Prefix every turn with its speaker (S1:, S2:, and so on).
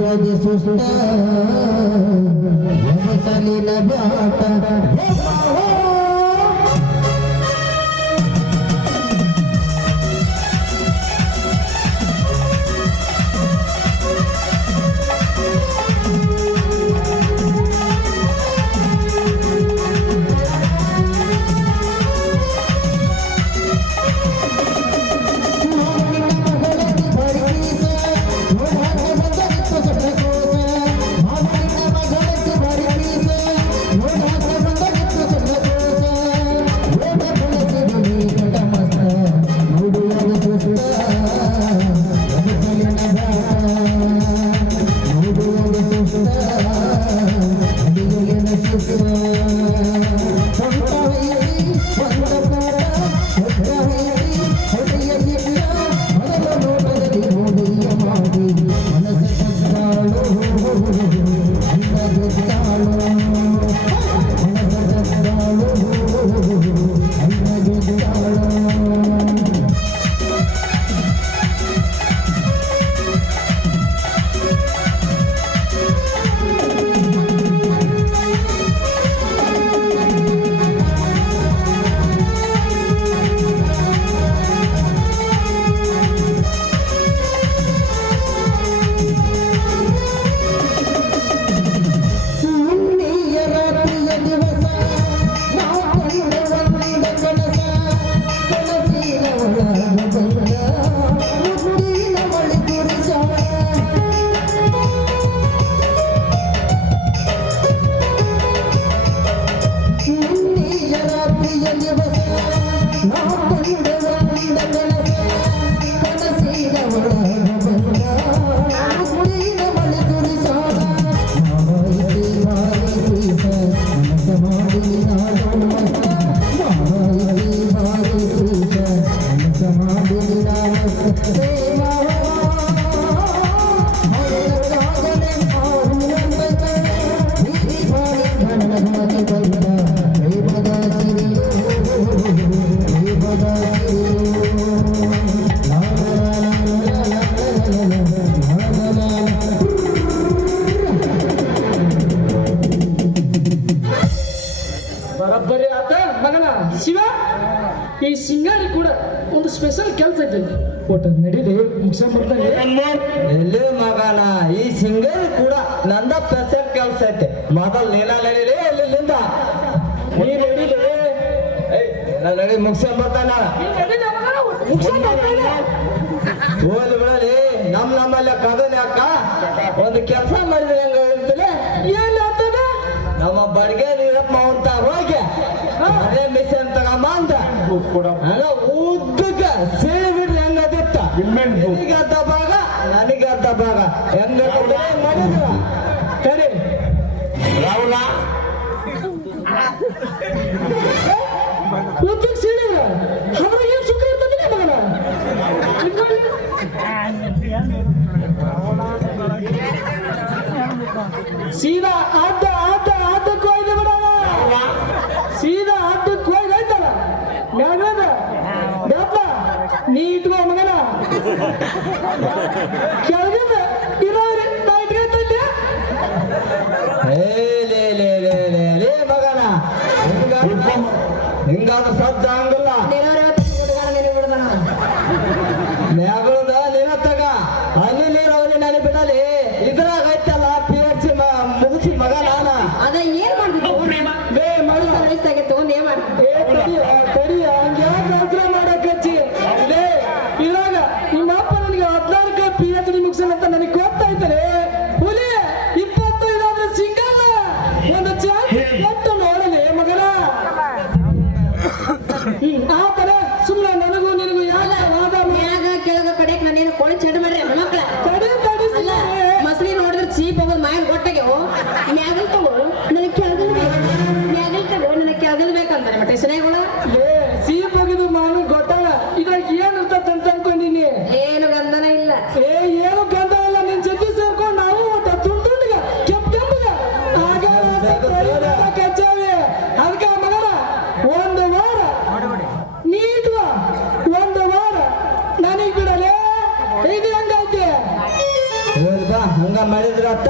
S1: ನೋಡುವುದು ಸುಸ್ತ ಹೇ
S2: ಬ್ಯಾಟ. ಶಿವ ಈ ಸಿಂಗಾರಿ ಕೂಡ ಒಂದು ಸ್ಪೆಷಲ್ ಕೆಲಸ ಐತಿ ಒಟ್ಟು ನಡೀಲಿ ಮುಗಿಸ್ಕೊಂಡ್ಬರ್ತಾನೆ
S3: ಎಲ್ಲಿ ಮಗನ ಈ ಸಿಂಗಾರಿ ಕೂಡ ನಂದ ಸ್ಪೆಷಲ್ ಕೆಲಸ ಐತೆ. ಮೊದಲ್ ನೀನ ನಡೀಲಿ ಎಲ್ಲಿಂದ
S2: ನೀ ನಡೀಲಿ.
S3: ನಾನು ನಡಿ ಮುಗಿಸ್ಕೊಂಡ್ ಬರ್ತಾನ. ಹೋಗ್ಲಿ ಬಿಡಲಿ ನಮ್ ನಮ್ಮಲ್ಲ ಕದನೆ ಅಕ್ಕ. ಒಂದು ಕೆಲಸ ಮಾಡಿದ್ರೆ ಹಂಗ ಉದ್ದಕ್ಕ ಸೇರಿ ಬಿಡ್ರಿ ಹೆಂಗದಿತ್ತ ನಿನಗೆ ಅರ್ಧ ಭಾಗ ನನಗೆ ಅರ್ಧ ಭಾಗ ಹೆಂಗ ಮಾಡಿದ್ರ
S2: ಸರಿ.
S3: ರಾಹುಲ.
S2: ಉದ್ದಕ್ಕೆ ಸೇರಿದ್ರ? ಅದ್ರಾಗ ಏನ್ ಸುಖ ಇರ್ತದಿಲ್ಲ ಮಗನ? ಸೀದಾ ನೀ ಇಟ್ಕೋ ಮಗನ ಕೆಳಗಿಂದ
S3: ಏ ಲೇ ಲೇ ಲೇ ಲೇ ನೀನ ತಗ ಅಲ್ಲಿ ನಾನು ಬಿಡಲಿ
S2: ಒಂದು ಚಾನ್ಸ್ ಕೊಟ್ಟು ನೋಡಲಿ ಮಗನ ಹ್ಮ್ ಆ ತರ ಸುಮ್ಮನೆ ನನಗೂ ನಿನಗೂ ಯಾಕೆ ವಾದ ಮಾಡಿ-
S4: ಮ್ಯಾಗ ಕೆಳಗ ಕಡೆಕ್ ನಾನೇನು ಕೋಳಿ ಚೆಡ್ ಮಾಡ್ರಿ ಮಕ್ಕಳ
S2: ತಡಿ ತಡಿ
S4: ಅಲ್ಲ
S2: ಸುಮ್ನೆ.
S4: ಮಸಳಿ ನೋಡಿದ್ರೆ ಚೀ
S3: ಹೋಗ್ಲಿ ಬಾ ಹಂಗ ಮಾಡಿದ್ರ ಅತ್ತ